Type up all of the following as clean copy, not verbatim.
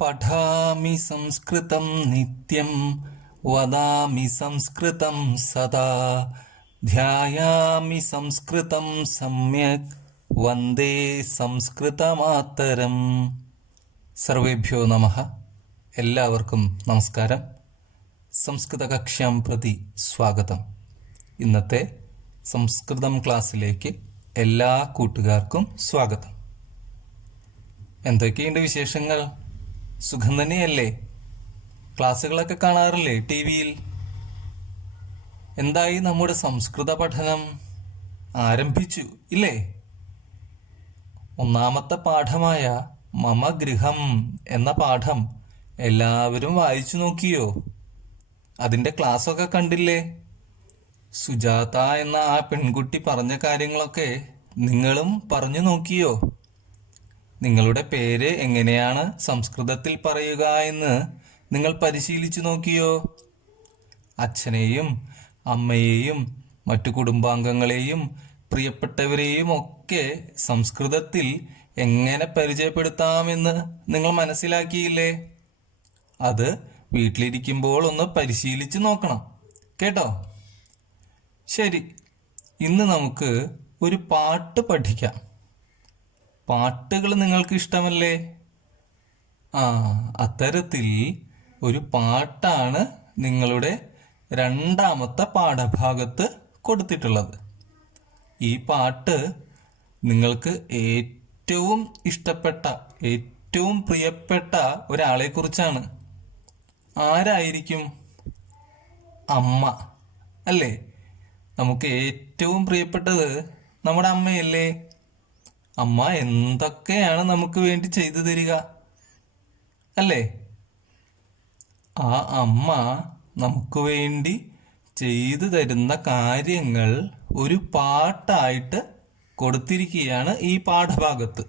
പഠാമി സംസ്കൃതം നിത്യം വദാമി സംസ്കൃതം സദാ ധ്യായാമി സംസ്കൃതം സമ്യക് വന്ദേ സംസ്കൃതമാതരം. സർവേഭ്യോ നമഃ. എല്ലാവർക്കും നമസ്കാരം. സംസ്കൃത കക്ഷ്യാം പ്രതി സ്വാഗതം. ഇന്നത്തെ സംസ്കൃതം ക്ലാസ്സിലേക്ക് എല്ലാ കൂട്ടുകാർക്കും സ്വാഗതം. എന്തൊക്കെയുണ്ട് വിശേഷങ്ങൾ? സുഖം തന്നെയല്ലേ? ക്ലാസ്സുകളൊക്കെ കാണാറില്ലേ ടി.വിയിൽ? എന്തായി നമ്മുടെ സംസ്കൃത പഠനം? ആരംഭിച്ചു ഇല്ലേ? ഒന്നാമത്തെ പാഠമായ മമ ഗൃഹം എന്ന പാഠം എല്ലാവരും വായിച്ചു നോക്കിയോ? അതിന്റെ ക്ലാസ്സൊക്കെ കണ്ടില്ലേ? സുജാത എന്ന ആ പെൺകുട്ടി പറഞ്ഞ കാര്യങ്ങളൊക്കെ നിങ്ങളും പറഞ്ഞു നോക്കിയോ? നിങ്ങളുടെ പേര് എങ്ങനെയാണ് സംസ്കൃതത്തിൽ പറയുക എന്ന് നിങ്ങൾ പരിശീലിച്ചു നോക്കിയോ? അച്ഛനെയും അമ്മയെയും മറ്റു കുടുംബാംഗങ്ങളെയും പ്രിയപ്പെട്ടവരെയും ഒക്കെ സംസ്കൃതത്തിൽ എങ്ങനെ പരിചയപ്പെടുത്താമെന്ന് നിങ്ങൾ മനസ്സിലാക്കിയില്ലേ? അത് വീട്ടിലിരിക്കുമ്പോൾ ഒന്ന് പരിശീലിച്ചു നോക്കണം കേട്ടോ. ശരി, ഇന്ന് നമുക്ക് ഒരു പാട്ട് പഠിക്കാം. പാട്ടുകൾ നിങ്ങൾക്ക് ഇഷ്ടമല്ലേ? അത്തരത്തിൽ ഒരു പാട്ടാണ് നിങ്ങളുടെ രണ്ടാമത്തെ പാഠഭാഗത്ത് കൊടുത്തിട്ടുള്ളത്. ഈ പാട്ട് നിങ്ങൾക്ക് ഏറ്റവും ഇഷ്ടപ്പെട്ട, ഏറ്റവും പ്രിയപ്പെട്ട ഒരാളെ കുറിച്ചാണ്. ആരായിരിക്കും? അമ്മ അല്ലേ? നമുക്ക് ഏറ്റവും പ്രിയപ്പെട്ടത് നമ്മുടെ അമ്മയല്ലേ? അമ്മ എന്തൊക്കെയാണ് നമുക്ക് വേണ്ടി ചെയ്തു തരിക അല്ലേ? ആ അമ്മ നമുക്ക് വേണ്ടി ചെയ്തു തരുന്ന കാര്യങ്ങൾ ഒരു പാട്ടായിട്ട് കൊടുത്തിരിക്കുകയാണ് ഈ പാഠഭാഗത്ത്.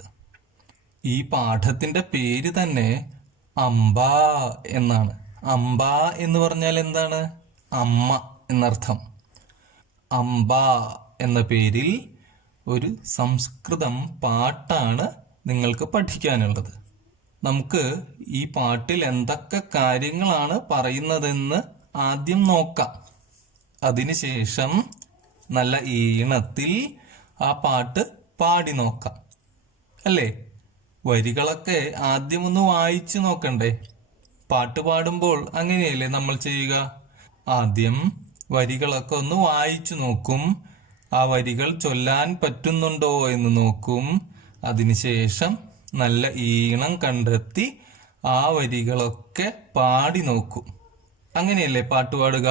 ഈ പാഠത്തിന്റെ പേര് തന്നെ അംബ എന്നാണ്. അംബ എന്ന് പറഞ്ഞാൽ എന്താണ്? അമ്മ എന്നർത്ഥം. അംബ എന്ന പേരിൽ ഒരു സംസ്കൃതം പാട്ടാണ് നിങ്ങൾക്ക് പഠിക്കാനുള്ളത്. നമുക്ക് ഈ പാട്ടിൽ എന്തൊക്കെ കാര്യങ്ങളാണ് പറയുന്നതെന്ന് ആദ്യം നോക്കാം. അതിനുശേഷം നല്ല ഈണത്തിൽ ആ പാട്ട് പാടി നോക്കാം അല്ലേ? വരികളൊക്കെ ആദ്യം ഒന്ന് വായിച്ചു നോക്കണ്ടേ? പാട്ട് പാടുമ്പോൾ അങ്ങനെയല്ലേ നമ്മൾ ചെയ്യുക? ആദ്യം വരികളൊക്കെ ഒന്ന് വായിച്ചു നോക്കും. ആ വരികൾ ചൊല്ലാൻ പറ്റുന്നുണ്ടോ എന്ന് നോക്കും. അതിനുശേഷം നല്ല ഈണം കണ്ടെത്തി ആ വരികളൊക്കെ പാടി നോക്കും. അങ്ങനെയല്ലേ പാട്ട് പാടുക?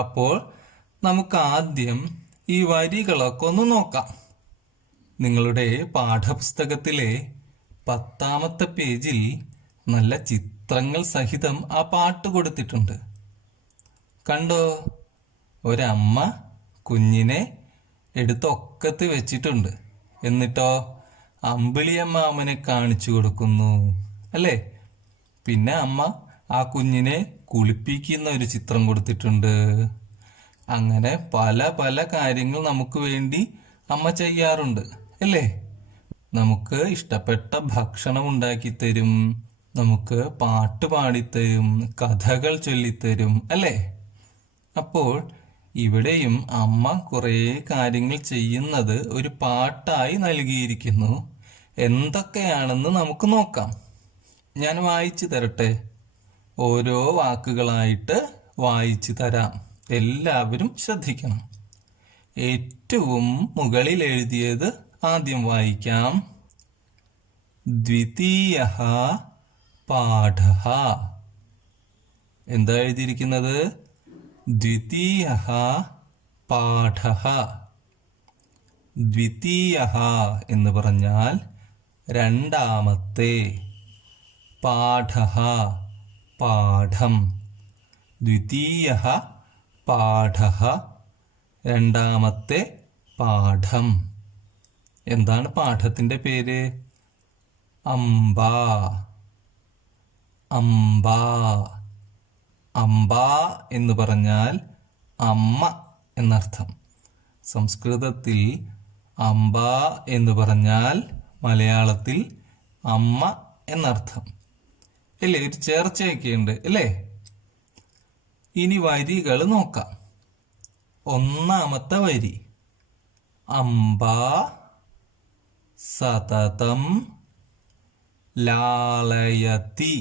അപ്പോൾ നമുക്ക് ആദ്യം ഈ വരികളൊക്കെ ഒന്ന് നോക്കാം. നിങ്ങളുടെ പാഠപുസ്തകത്തിലെ 10ാമത്തെ പേജിൽ നല്ല ചിത്രങ്ങൾ സഹിതം ആ പാട്ട് കൊടുത്തിട്ടുണ്ട്. കണ്ടോ? ഒരമ്മ കുഞ്ഞിനെ എടുത്തൊക്കത്ത് വെച്ചിട്ടുണ്ട്. എന്നിട്ടോ അമ്പിളിയമ്മാമനെ കാണിച്ചു കൊടുക്കുന്നു അല്ലേ? പിന്നെ അമ്മ ആ കുഞ്ഞിനെ കുളിപ്പിക്കുന്ന ഒരു ചിത്രം കൊടുത്തിട്ടുണ്ട്. അങ്ങനെ പല പല കാര്യങ്ങൾ നമുക്ക് വേണ്ടി അമ്മ ചെയ്യാറുണ്ട് അല്ലേ? നമുക്ക് ഇഷ്ടപ്പെട്ട ഭക്ഷണം ഉണ്ടാക്കി തരും, നമുക്ക് പാട്ട് പാടിത്തരും, കഥകൾ ചൊല്ലിത്തരും അല്ലേ? അപ്പോൾ ഇവിടെയും അമ്മ കുറേ കാര്യങ്ങൾ ചെയ്യുന്നത് ഒരു പാട്ടായി നൽകിയിരിക്കുന്നു. എന്തൊക്കെയാണെന്ന് നമുക്ക് നോക്കാം. ഞാൻ വായിച്ചു തരട്ടെ? ഓരോ വാക്കുകളായിട്ട് വായിച്ചു തരാം. എല്ലാവരും ശ്രദ്ധിക്കണം. ഏറ്റവും മുകളിൽ എഴുതിയത് ആദ്യം വായിക്കാം. ദ്വിതീയഃ പാഠഃ. എന്താ എഴുതിയിരിക്കുന്നത്? ദ്വിതീയഃ പാഠഃ. ദ്വിതീയഃ എന്ന് പറഞ്ഞാൽ രണ്ടാമത്തെ, പാഠഃ പാഠം. ദ്വിതീയഃ പാഠഃ രണ്ടാമത്തെ പാഠം. എന്താണ് പാഠത്തിന്റെ പേര്? അംബ. അംബ. അംബ എന്ന് പറഞ്ഞാൽ അമ്മ എന്നർത്ഥം. സംസ്കൃതത്തിൽ അംബ എന്ന് പറഞ്ഞാൽ മലയാളത്തിൽ അമ്മ എന്നർത്ഥം. അല്ലേ? ഒരു ചേർച്ചയൊക്കെ ഉണ്ട് അല്ലേ? ഇനി വരികൾ നോക്കാം. ഒന്നാമത്തെ വരി അംബ സതതം ലാളയതി.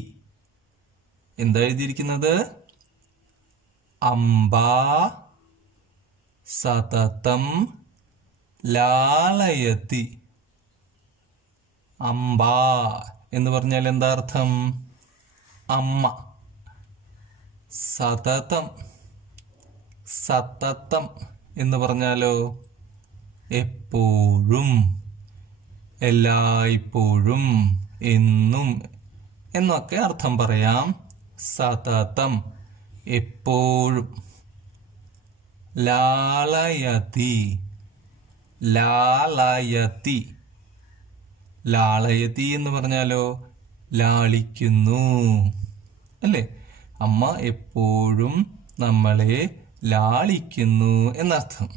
എന്താ എഴുതിയിരിക്കുന്നത്? അംബ സതതം ലാളയതി. അംബ എന്ന് പറഞ്ഞാൽ എന്താ അർത്ഥം? അമ്മ. സതതം, സതതം എന്ന് പറഞ്ഞാലോ എപ്പോഴും, എല്ലായ്പ്പോഴും, എന്നും എന്നൊക്കെ അർത്ഥം പറയാം. സതതം എപ്പോഴും. ലാളയതി, ലാളയതി, ലാളയതി എന്ന് പറഞ്ഞാലോ ലാളിക്കുന്നു അല്ലേ? അമ്മ എപ്പോഴും നമ്മളെ ലാളിക്കുന്നു എന്നർത്ഥം.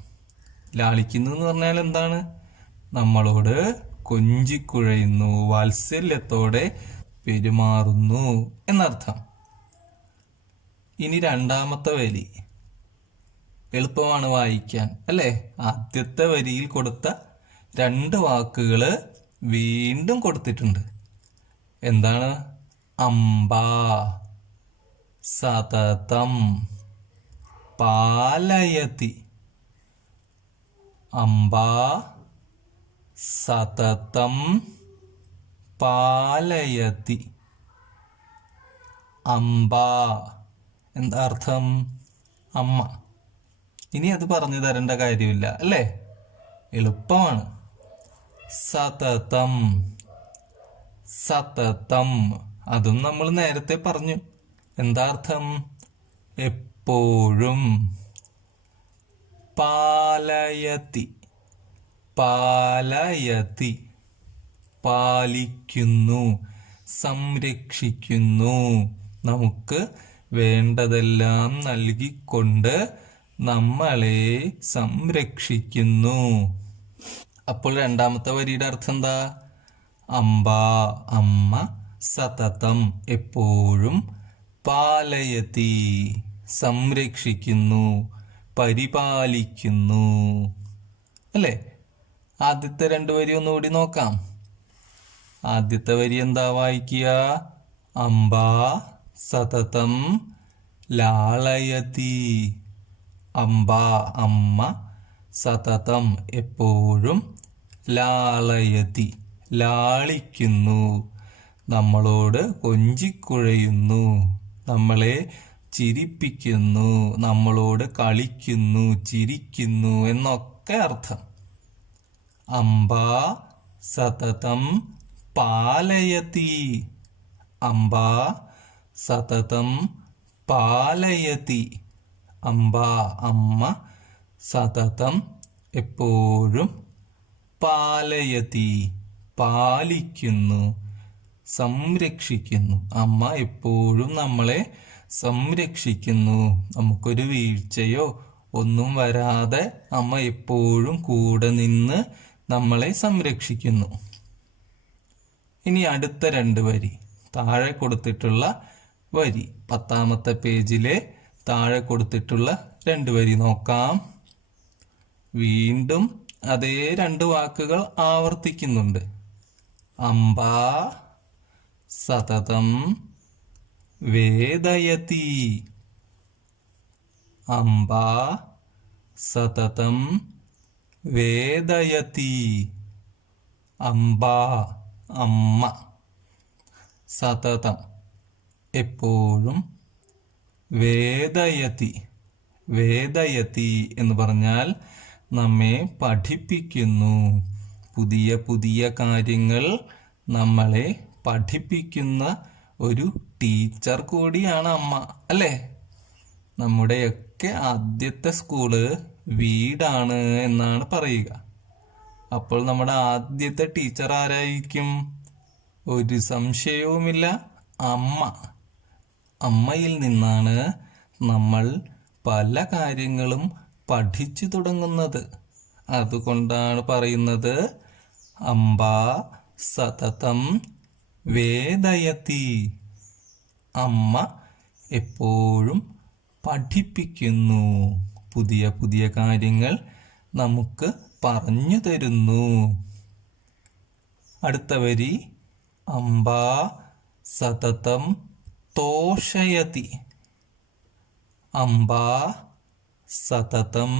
ലാളിക്കുന്നു എന്ന് പറഞ്ഞാൽ എന്താണ്? നമ്മളോട് കൊഞ്ചിക്കുഴയുന്നു, വാത്സല്യത്തോടെ പെരുമാറുന്നു എന്നർത്ഥം. ഇനി രണ്ടാമത്തെ വരി എളുപ്പമാണ് വായിക്കാൻ അല്ലേ? ആദ്യത്തെ വരിയിൽ കൊടുത്ത 2 വാക്കുകൾ വീണ്ടും കൊടുത്തിട്ടുണ്ട്. എന്താണ്? അംബ സതതം പാലയതി. അംബ സതതം പാലയതി. അംബ എന്താ അർത്ഥം? അമ്മ. ഇനി അത് പറഞ്ഞു തരേണ്ട കാര്യമില്ല അല്ലേ? എളുപ്പമാണ്. സതതം, സതതം അതും നമ്മൾ നേരത്തെ പറഞ്ഞു. എന്താ അർത്ഥം? എപ്പോഴും. പാലയതി, പാലയതി പാലിക്കുന്നു, സംരക്ഷിക്കുന്നു, നമുക്ക് വേണ്ടതെല്ലാം നൽകിക്കൊണ്ട് നമ്മളെ സംരക്ഷിക്കുന്നു. അപ്പോൾ രണ്ടാമത്തെ വരിയുടെ അർത്ഥം എന്താ? അംബ അമ്മ, സതതം എപ്പോഴും, പാലയതി സംരക്ഷിക്കുന്നു, പരിപാലിക്കുന്നു അല്ലേ? ആദ്യത്തെ 2 വരി ഒന്നുകൂടി നോക്കാം. ആദ്യത്തെ വരി എന്താ വായിക്കുക? അംബ സതതം ലാളയതി. അംബ അമ്മ, സതതം എപ്പോഴും, ലാളയതി ലാളിക്കുന്നു, നമ്മളോട് കൊഞ്ചിക്കുഴയുന്നു, നമ്മളെ ചിരിപ്പിക്കുന്നു, നമ്മളോട് കളിക്കുന്നു, ചിരിക്കുന്നു എന്നൊക്കെ അർത്ഥം. അംബ സതതം പാലയതി. അംബ സതതം പാലയതി. അംബ അമ്മ, സതതം എപ്പോഴും, പാലയതി പാലിക്കുന്നു, സംരക്ഷിക്കുന്നു. അമ്മ എപ്പോഴും നമ്മളെ സംരക്ഷിക്കുന്നു. നമുക്കൊരു വീഴ്ചയോ ഒന്നും വരാതെ അമ്മ എപ്പോഴും കൂടെ നിന്ന് നമ്മളെ സംരക്ഷിക്കുന്നു. ഇനി അടുത്ത 2 വരി, താഴെ കൊടുത്തിട്ടുള്ള വരി, 10ാമത്തെ പേജിലെ താഴെ കൊടുത്തിട്ടുള്ള 2 വരി നോക്കാം. വീണ്ടും അതേ 2 വാക്കുകൾ ആവർത്തിക്കുന്നുണ്ട്. അംബ സതതം വേദയതി. അംബ സതതം വേദയതി. അംബ അമ്മ, സതതം എപ്പോഴും, വേദയതി. വേദയതി എന്ന് പറഞ്ഞാൽ നമ്മെ പഠിപ്പിക്കുന്നു, പുതിയ പുതിയ കാര്യങ്ങൾ നമ്മളെ പഠിപ്പിക്കുന്ന ഒരു ടീച്ചർ കൂടിയാണ് അമ്മ അല്ലേ? നമ്മുടെയൊക്കെ ആദ്യത്തെ സ്കൂള് വീടാണ് എന്നാണ് പറയുക. അപ്പോൾ നമ്മുടെ ആദ്യത്തെ ടീച്ചർ ആരായിരിക്കും? ഒരു സംശയവുമില്ല, അമ്മ. അമ്മയിൽ നിന്നാണ് നമ്മൾ പല കാര്യങ്ങളും പഠിച്ചു തുടങ്ങുന്നത്. അതുകൊണ്ടാണ് പറയുന്നത് അംബ സതതം വേദയതി. അമ്മ എപ്പോഴും പഠിപ്പിക്കുന്നു. പുതിയ പുതിയ കാര്യങ്ങൾ നമുക്ക് പറഞ്ഞു തരുന്നു. അടുത്ത വരി അംബ സതതം തോഷയതി. അംബ സതതം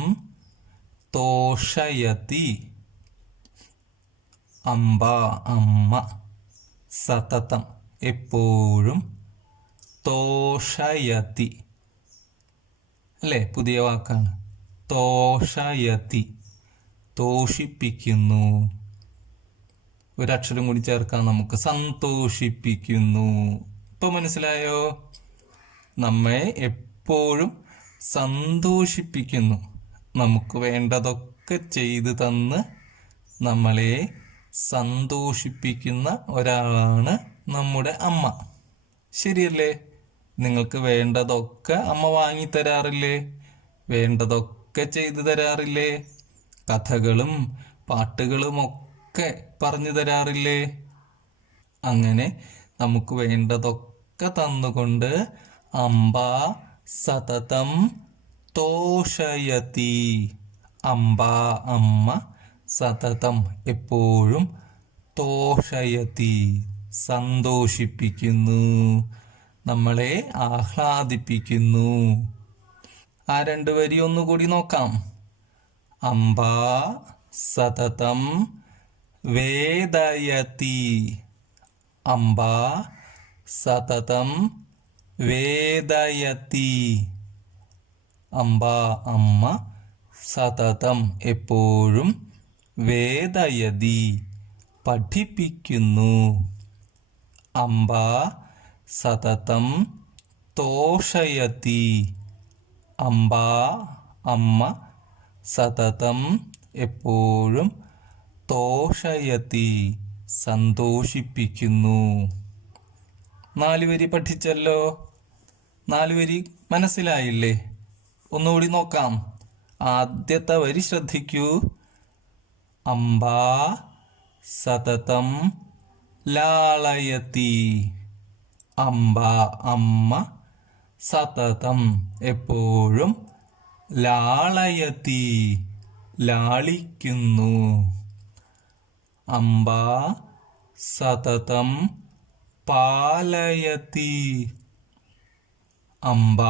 തോഷയതി. അംബ അമ്മ, സതതം എപ്പോഴും, തോഷയതി അല്ലേ, പുതിയ വാക്കാണ്. തോഷയതി തോഷിപ്പിക്കുന്നു. ഒരക്ഷരം കൂടി ചേർക്കാൻ നമുക്ക്, സന്തോഷിപ്പിക്കുന്നു. ഇപ്പൊ മനസ്സിലായോ? നമ്മെ എപ്പോഴും സന്തോഷിപ്പിക്കുന്നു. നമുക്ക് വേണ്ടതൊക്കെ ചെയ്തു തന്ന് നമ്മളെ സന്തോഷിപ്പിക്കുന്ന ഒരാളാണ് നമ്മുടെ അമ്മ. ശരിയല്ലേ? നിങ്ങൾക്ക് വേണ്ടതൊക്കെ അമ്മ വാങ്ങിത്തരാറില്ലേ? വേണ്ടതൊക്കെ ചെയ്തു തരാറില്ലേ? കഥകളും പാട്ടുകളും ഒക്കെ പറഞ്ഞു തരാറില്ലേ? അങ്ങനെ നമുക്ക് വേണ്ടതൊക്കെ തന്നുകൊണ്ട് അംബ സതതം തോഷയതി. അംബ അമ്മ, സതതം എപ്പോഴും, തോഷയതി സന്തോഷിപ്പിക്കുന്നു, നമ്മളെ ആഹ്ലാദിപ്പിക്കുന്നു. ആ 2 വരി ഒന്നുകൂടി നോക്കാം. അംബ സതതം വേദയതി. അംബ സതതം വേദയതി. അംബ അമ്മ, സതതം എപ്പോഴും, വേദയതി പഠിപ്പിക്കുന്നു. അംബ സതതം തോഷയതി. അംബ അമ്മ, സതതം എപ്പോഴും, തോഷയതി സന്തോഷിപ്പിക്കുന്നു. 4 വരി പഠിച്ചല്ലോ. 4 വരി മനസ്സിലായില്ലേ? ഒന്നുകൂടി നോക്കാം. ആദ്യത്തെ വരി ശ്രദ്ധിക്കൂ. അംബ സതതം ലാളയതി. അംബ അമ്മ, സതതം എപ്പോഴും, ലാളയതി ലാളിക്കുന്നു. അംബ സതതം പാലയതി. അംബ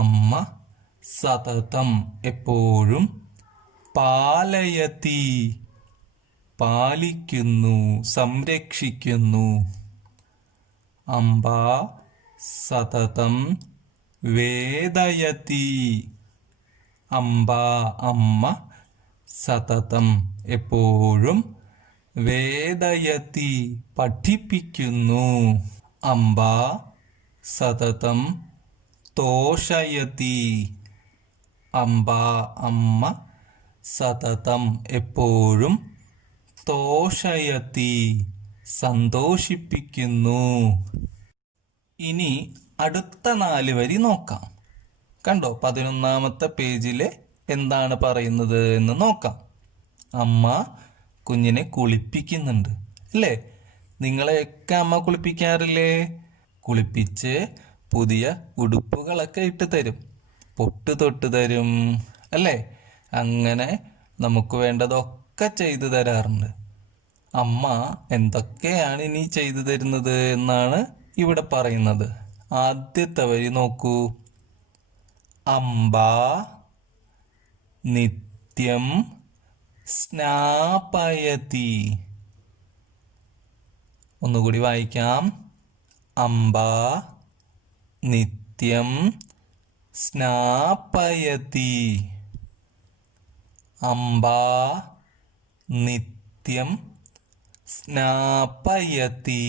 അമ്മ, സതതം എപ്പോഴും, പാലയതി പാലിക്കുന്നു, സംരക്ഷിക്കുന്നു. അംബ സതതം വേദയതി. അംബ അമ്മ, സതതം എപ്പോഴും, വേദയതി പഠിപ്പിക്കുന്നു. അംബ സതതം തോഷയതി. അംബ അമ്മ, സതതം എപ്പോഴും, തോഷയതി സന്തോഷിപ്പിക്കുന്നു. ഇനി അടുത്ത 4 വരി നോക്കാം. കണ്ടോ? 11ാമത്തെ പേജില് എന്താണ് പറയുന്നത് എന്ന് നോക്കാം. അമ്മ കുഞ്ഞിനെ കുളിപ്പിക്കുന്നുണ്ട് അല്ലേ? നിങ്ങളെയൊക്കെ അമ്മ കുളിപ്പിക്കാറില്ലേ? കുളിപ്പിച്ച് പുതിയ ഉടുപ്പുകളൊക്കെ ഇട്ട് തരും, പൊട്ട് തൊട്ട് തരും അല്ലേ? അങ്ങനെ നമുക്ക് വേണ്ടതൊക്കെ ചെയ്തു തരാറുണ്ട്. അമ്മ എന്തൊക്കെയാണ് ഇനി ചെയ്തു തരുന്നത് എന്നാണ് ഇവിടെ പറയുന്നത്. ആദ്യത്തെ വരി നോക്കൂ. അംബ നിത്യം സ്നാപയതി. ഒന്നുകൂടി വായിക്കാം. അംബ നിത്യം സ്നാപയതി. അംബ നിത്യം സ്നാപയതി.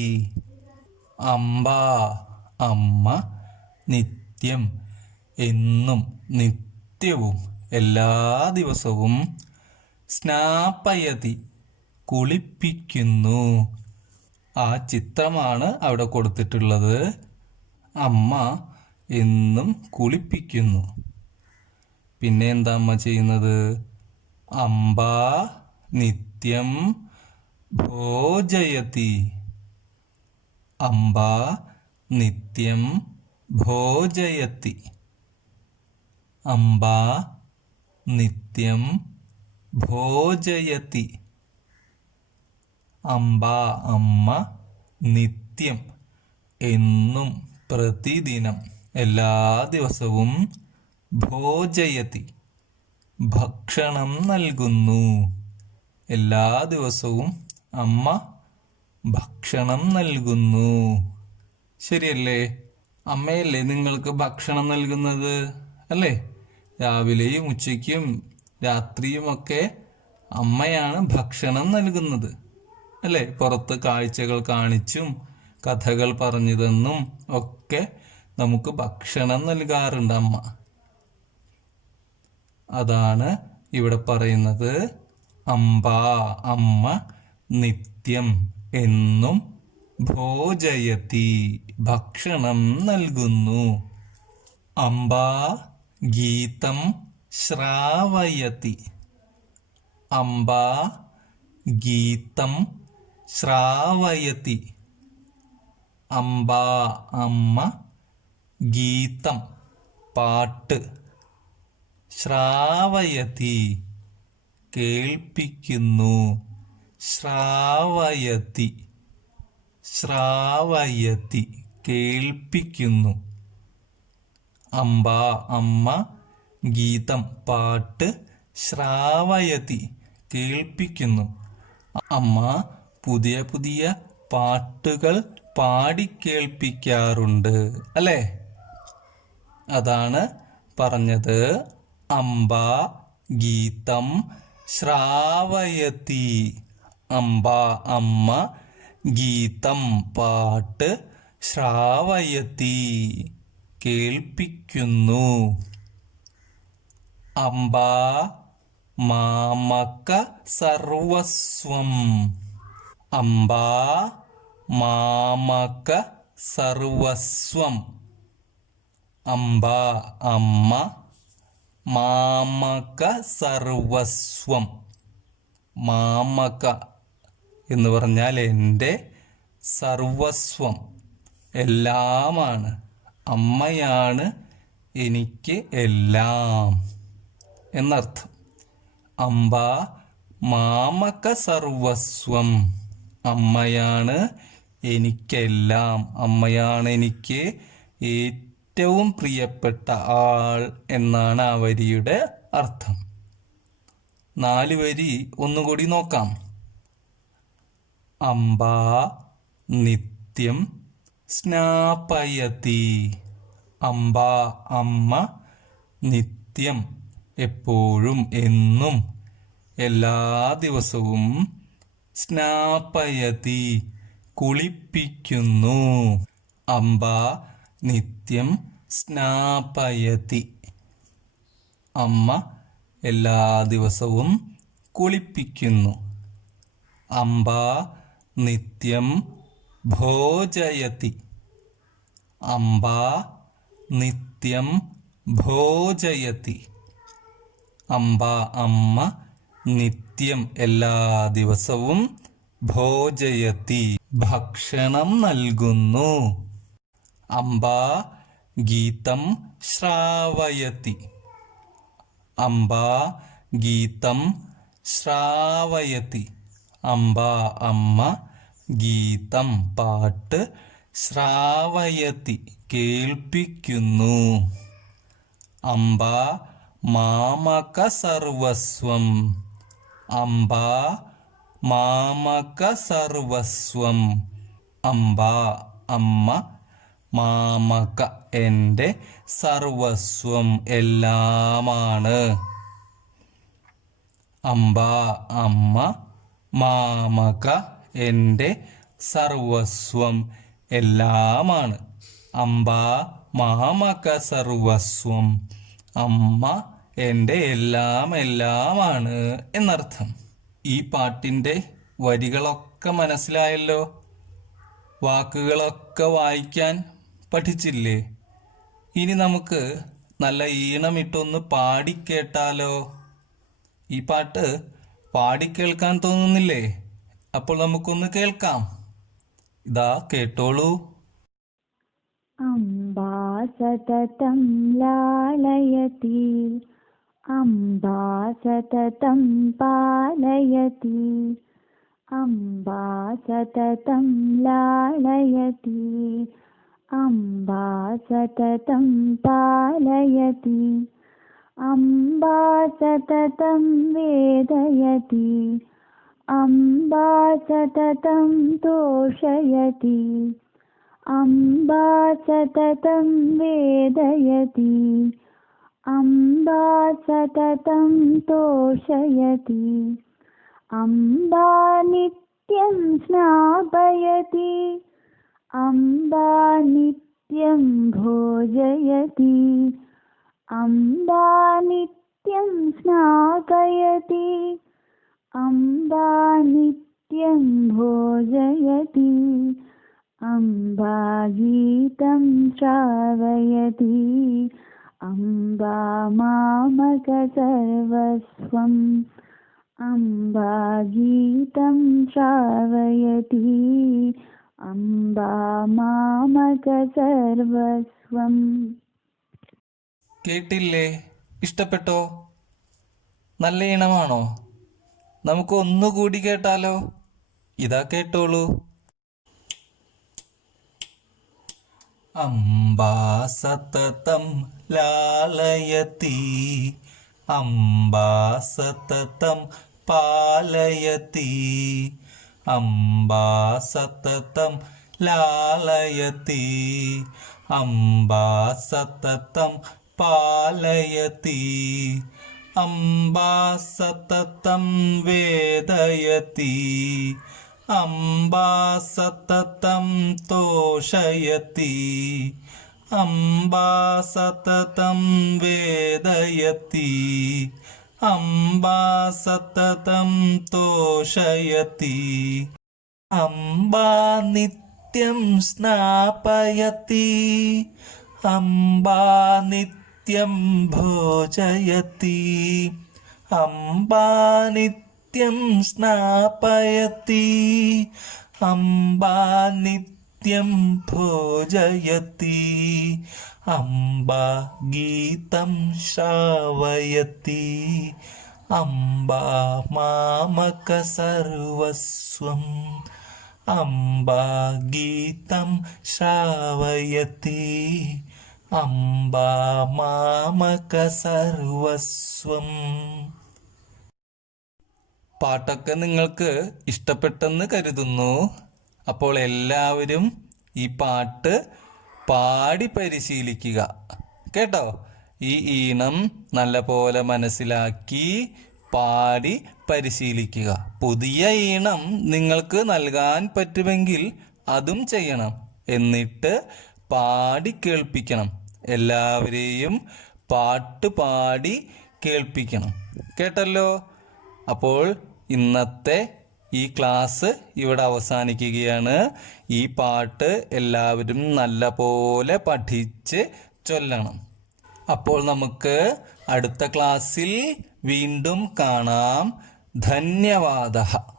അംബ അമ്മ, നിത്യം എന്നും, നിത്യവും, എല്ലാ ദിവസവും, സ്നാപയതി കുളിപ്പിക്കുന്നു. ആ ചിത്രമാണ് അവിടെ കൊടുത്തിട്ടുള്ളത്. അമ്മ എന്നും കുളിപ്പിക്കുന്നു. പിന്നെ എന്താ അമ്മ ചെയ്യുന്നത്? അംബ നിത്യം ഭോജയതി. അംബ നിത്യം ഭോജയതി. അംബ നിത്യം ഭോജയതി. അംബ അമ്മ നിത്യം എന്നും പ്രതിദിനം എല്ലാ ദിവസവും ഭോജയതി ഭക്ഷണം നൽകുന്നു. എല്ലാ ദിവസവും അമ്മ ഭക്ഷണം നൽകുന്നു. ശരിയല്ലേ? അമ്മയല്ലേ നിങ്ങൾക്ക് ഭക്ഷണം നൽകുന്നത് അല്ലേ? രാവിലെയും ഉച്ചയ്ക്കും രാത്രിയുമൊക്കെ അമ്മയാണ് ഭക്ഷണം നൽകുന്നത് അല്ലേ? പുറത്ത് കാഴ്ചകൾ കാണിച്ചും കഥകൾ പറഞ്ഞു തന്നും ഒക്കെ നമുക്ക് ഭക്ഷണം നൽകാറുണ്ട് അമ്മ. അതാണ് ഇവിടെ പറയുന്നത്. അംബ അമ്മ നിത്യം എന്നും ഭോജയതി ഭക്ഷണം നൽകുന്നു. അംബ ഗീതം ശ്രാവയതി. അംബ ഗീതം ശ്രാവയതി. അംബ അമ്മ ഗീതം പാട്ട്, ശ്രാവയതി കേൾപ്പിക്കുന്നു. ശ്രാവയതി ശ്രാവയതി കേൾപ്പിക്കുന്നു. അംബ അമ്മ ഗീതം പാട്ട്, ശ്രാവയതി കേൾപ്പിക്കുന്നു. അമ്മ പുതിയ പുതിയ പാട്ടുകൾ പാടിക്കേൾപ്പിക്കാറുണ്ട് അല്ലേ? അതാണ് പറഞ്ഞത്. അംബ ഗീതം ശ്രാവയതി. അംബ അമ്മ ഗീതം പാട്ട്, ശ്രാവയതി കേൾപ്പിക്കുന്നു. അംബ മാമക സർവസ്വം. അംബ മാമക സർവസ്വം. അംബ അമ്മ മാമക സർവസ്വം. മാമക എന്ന് പറഞ്ഞാൽ എൻ്റെ സർവസ്വം, എല്ലാമാണ്. അമ്മയാണ് എനിക്ക് എല്ലാം എന്നർത്ഥം. അംബ മാമക സർവസ്വം. അമ്മയാണ് എനിക്കെല്ലാം. അമ്മയാണ് എനിക്ക് ഏറ്റവും പ്രിയപ്പെട്ട ആൾ എന്നാണ് ആ വരിയുടെ അർത്ഥം. 4 വരി ഒന്നുകൂടി നോക്കാം. അംബ നിത്യം സ്നാപയതി. അംബ അമ്മ നിത്യം എപ്പോഴും എന്നും എല്ലാ ദിവസവും സ്നാപയതി കുളിപ്പിക്കുന്നു. അംബ നിത്യം സ്നാപയതി. അമ്മ എല്ലാ ദിവസവും കുളിപ്പിക്കുന്നു. അംബ നിത്യം ഭോജയതി. അംബ നിത്യം ഭോജയതി. അംബ അമ്മ നിത്യം എല്ലാ ദിവസവും ഭോജയതി ഭക്ഷണം നൽകുന്നു. അംബ ഗീതം ശ്രാവയതി. അംബ ഗീതം ശ്രാവയതി. അംബ അമ്മ ഗീതം പാട്ട്, ശ്രാവയതി കേൾപ്പിക്കുന്നു. അംബ മാമക സർവസ്വം. അംബ മാമക സർവസ്വം. അംബ അമ്മ മാമക എൻ്റെ സർവസ്വം, എല്ലാമാണ്. അംബ അമ്മ മാമക എൻ്റെ സർവസ്വം, എല്ലാമാണ്. അംബ മാമക സർവസ്വം. അമ്മ എൻ്റെ എല്ലാം എല്ലാമാണ് എന്നർത്ഥം. ഈ പാട്ടിൻ്റെ വരികളൊക്കെ മനസ്സിലായല്ലോ? വാക്കുകളൊക്കെ വായിക്കാൻ പഠിച്ചില്ലേ? ഇനി നമുക്ക് നല്ല ഈണമിട്ടൊന്ന് പാടിക്കേട്ടാലോ? ഈ പാട്ട് പാടിക്കേൾക്കാൻ തോന്നുന്നില്ലേ? അപ്പോൾ നമുക്കൊന്ന് കേൾക്കാം. ഇതാ കേട്ടോളൂ. അംബാ സതതം ലാളയതി അംബാ സതതം പാലയതി അംബാ സതതം ലാളയതി അംബാ സതതം പാലയതി അംബാ സതതം വേദയതി അംബാ സതതം തോഷയതി അംബാ സതതം വേദയതി അംബാ സതതം തോഷയതി അംബാ നിത്യം സ്നാപയതി അംബാ നിത്യം ഭോജയതി അംബാ നിത്യം സ്നാപയതി അംബാ നിത്യം ഭോജയതി അംബാ ഗീതം ശ്രാവയതി അംബാ മാമക സർവസ്വം അംബാ ഗീതം ശ്രാവയതി അംബാ മാമക സർവസ്വം. കേട്ടില്ലേ? ഇഷ്ടപ്പെട്ടോ? നല്ല ഈണമാണോ? നമുക്ക് ഒന്നുകൂടി കേട്ടാലോ? ഇതാ കേട്ടോളൂ. അംബാ സതതം ലാളയതി അംബാ സതതം പാലയതി അംബാ സതതം ലാളയതി അംബാ സതതം പാലയതി അംബാ സതതം വേദയതി അംബാ സതതം തോഷയതി അംബാ സതതം വേദയതി അംബാ സതതം തോഷയതി അംബാ നിത്യം സ്നാപയതി അംബാ നിത്യം ഭോജയതി അംബാ നിത്യം സ്നാപയതി അംബാ നിത്യം ഭോജയതി അംബാ ഗീതം ശ്രാവയതി അംബാ മാമക സർവസ്വം അംബാ ഗീതം ശ്രാവയതി അംബാ മാമക സർവസ്വം. പാട്ടൊക്കെ നിങ്ങൾക്ക് ഇഷ്ടപ്പെട്ടെന്ന് കരുതുന്നു. അപ്പോൾ എല്ലാവരും ഈ പാട്ട് പാടി പരിശീലിക്കുക കേട്ടോ. ഈ ഈണം നല്ലപോലെ മനസ്സിലാക്കി പാടി പരിശീലിക്കുക. പുതിയ ഈണം നിങ്ങൾക്ക് നൽകാൻ പറ്റുമെങ്കിൽ അതും ചെയ്യണം. എന്നിട്ട് പാടി കേൾപ്പിക്കണം. എല്ലാവരെയും പാട്ട് പാടി കേൾപ്പിക്കണം. കേട്ടല്ലോ? അപ്പോൾ ഇന്നത്തെ ഈ ക്ലാസ് ഇവിടെ അവസാനിക്കുകയാണ്. ഈ പാട്ട് എല്ലാവരും നല്ലപോലെ പഠിച്ച് ചൊല്ലണം. അപ്പോൾ നമുക്ക് അടുത്ത ക്ലാസ്സിൽ വീണ്ടും കാണാം. ധന്യവാദഃ.